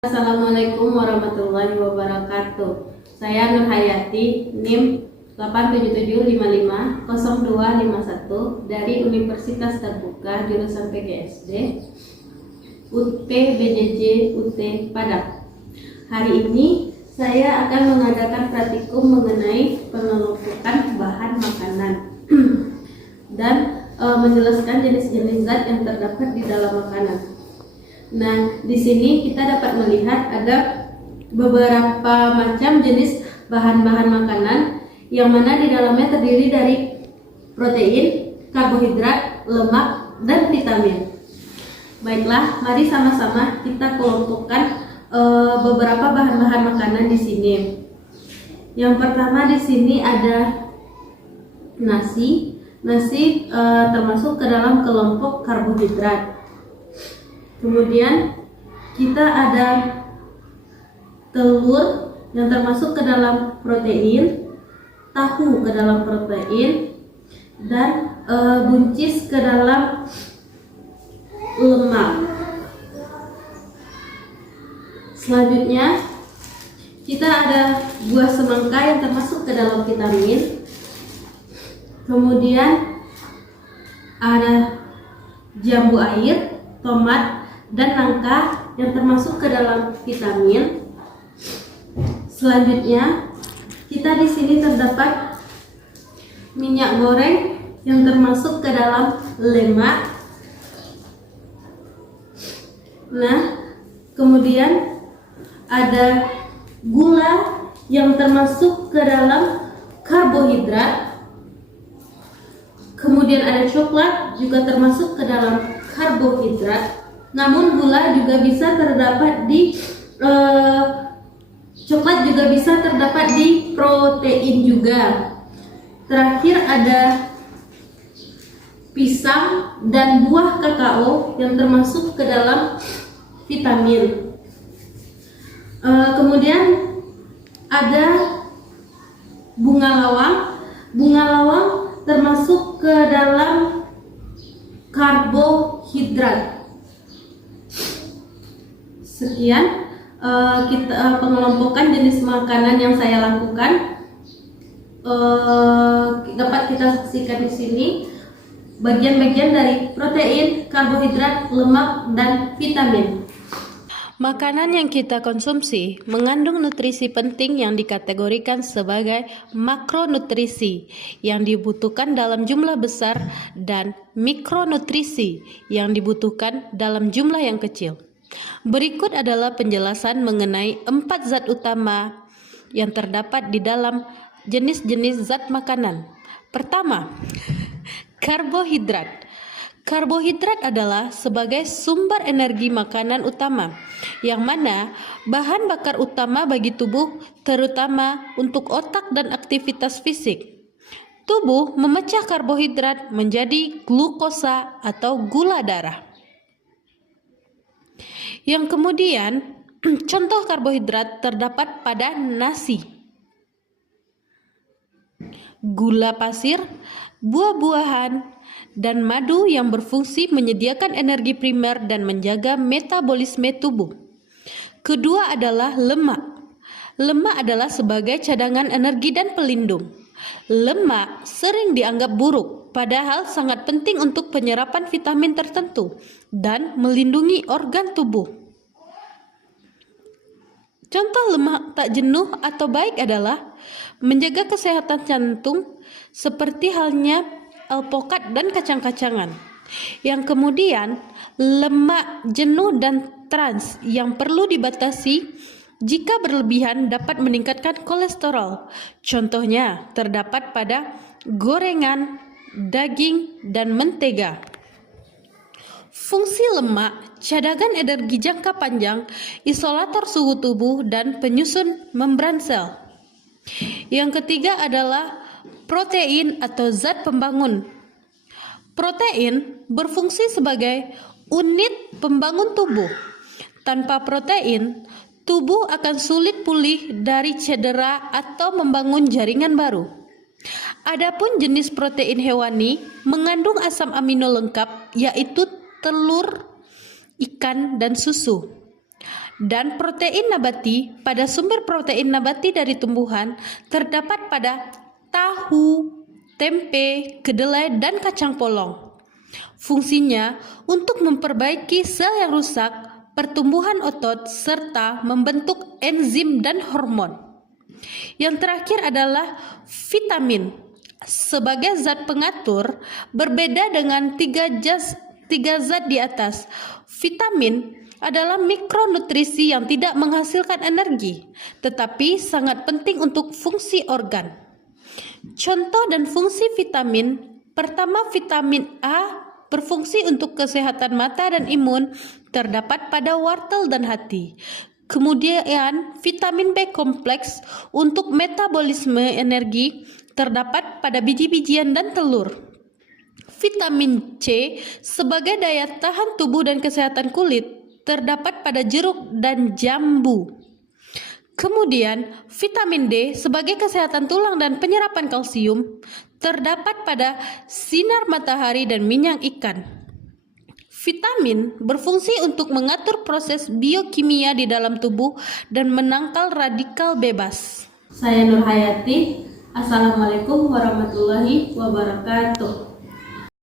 Assalamualaikum warahmatullahi wabarakatuh. Saya Nur Hayati, NIM 877550251 dari Universitas Terbuka jurusan PGSD UT BJJ UT Padang. Hari ini saya akan mengadakan praktikum mengenai pengelompokan bahan makanan dan menjelaskan jenis-jenis zat yang terdapat di dalam makanan. Nah, di sini kita dapat melihat ada beberapa macam jenis bahan-bahan makanan yang mana di dalamnya terdiri dari protein, karbohidrat, lemak, dan vitamin. Baiklah, mari sama-sama kita kelompokkan beberapa bahan-bahan makanan di sini. Yang pertama di sini ada nasi. Nasi termasuk ke dalam kelompok karbohidrat. Kemudian kita ada telur yang termasuk ke dalam protein, tahu ke dalam protein, dan buncis ke dalam lemak. Selanjutnya kita ada buah semangka yang termasuk ke dalam vitamin. Kemudian ada jambu air, tomat, dan nangka yang termasuk ke dalam vitamin. Selanjutnya, kita di sini terdapat minyak goreng yang termasuk ke dalam lemak. Nah, kemudian ada gula yang termasuk ke dalam karbohidrat. Kemudian ada coklat juga termasuk ke dalam karbohidrat. Namun gula juga bisa terdapat di coklat juga bisa terdapat di protein juga. Terakhir ada pisang dan buah kakao yang termasuk ke dalam vitamin. Kemudian ada bunga lawang. Bunga lawang termasuk ke dalam karbohidrat. Sekian kita pengelompokan jenis makanan yang saya lakukan. Dapat kita saksikan di sini bagian-bagian dari protein, karbohidrat, lemak, dan vitamin. Makanan yang kita konsumsi mengandung nutrisi penting yang dikategorikan sebagai makronutrisi yang dibutuhkan dalam jumlah besar dan mikronutrisi yang dibutuhkan dalam jumlah yang kecil. Berikut adalah penjelasan mengenai 4 zat utama yang terdapat di dalam jenis-jenis zat makanan. Pertama, karbohidrat. Karbohidrat adalah sebagai sumber energi makanan utama, yang mana bahan bakar utama bagi tubuh, terutama untuk otak dan aktivitas fisik. Tubuh memecah karbohidrat menjadi glukosa atau gula darah. Yang kemudian, contoh karbohidrat terdapat pada nasi, gula pasir, buah-buahan, dan madu yang berfungsi menyediakan energi primer dan menjaga metabolisme tubuh. Kedua adalah lemak. Lemak adalah sebagai cadangan energi dan pelindung. Lemak sering dianggap buruk, padahal sangat penting untuk penyerapan vitamin tertentu dan melindungi organ tubuh. Contoh lemak tak jenuh atau baik adalah menjaga kesehatan jantung, seperti halnya alpukat dan kacang-kacangan. Yang kemudian, lemak jenuh dan trans yang perlu dibatasi jika berlebihan dapat meningkatkan kolesterol. Contohnya terdapat pada gorengan, daging, dan mentega. Fungsi lemak, cadangan energi jangka panjang, isolator suhu tubuh, dan penyusun membran sel. Yang ketiga adalah protein atau zat pembangun. Protein berfungsi sebagai unit pembangun tubuh. Tanpa protein, tubuh akan sulit pulih dari cedera atau membangun jaringan baru. Adapun jenis protein hewani mengandung asam amino lengkap, yaitu telur, ikan, dan susu. Dan protein nabati pada sumber protein nabati dari tumbuhan terdapat pada tahu, tempe, kedelai, dan kacang polong. Fungsinya untuk memperbaiki sel yang rusak, pertumbuhan otot, serta membentuk enzim dan hormon. Yang terakhir adalah vitamin. Sebagai zat pengatur, berbeda dengan tiga zat di atas. Vitamin adalah mikronutrisi yang tidak menghasilkan energi, tetapi sangat penting untuk fungsi organ. Contoh dan fungsi vitamin: pertama, vitamin A berfungsi untuk kesehatan mata dan imun, terdapat pada wortel dan hati. Kemudian, vitamin B kompleks untuk metabolisme energi, terdapat pada biji-bijian dan telur. Vitamin C sebagai daya tahan tubuh dan kesehatan kulit, terdapat pada jeruk dan jambu. Kemudian, vitamin D sebagai kesehatan tulang dan penyerapan kalsium, terdapat pada sinar matahari dan minyak ikan. Vitamin berfungsi untuk mengatur proses biokimia di dalam tubuh dan menangkal radikal bebas. Saya Nur Hayati. Assalamualaikum warahmatullahi wabarakatuh.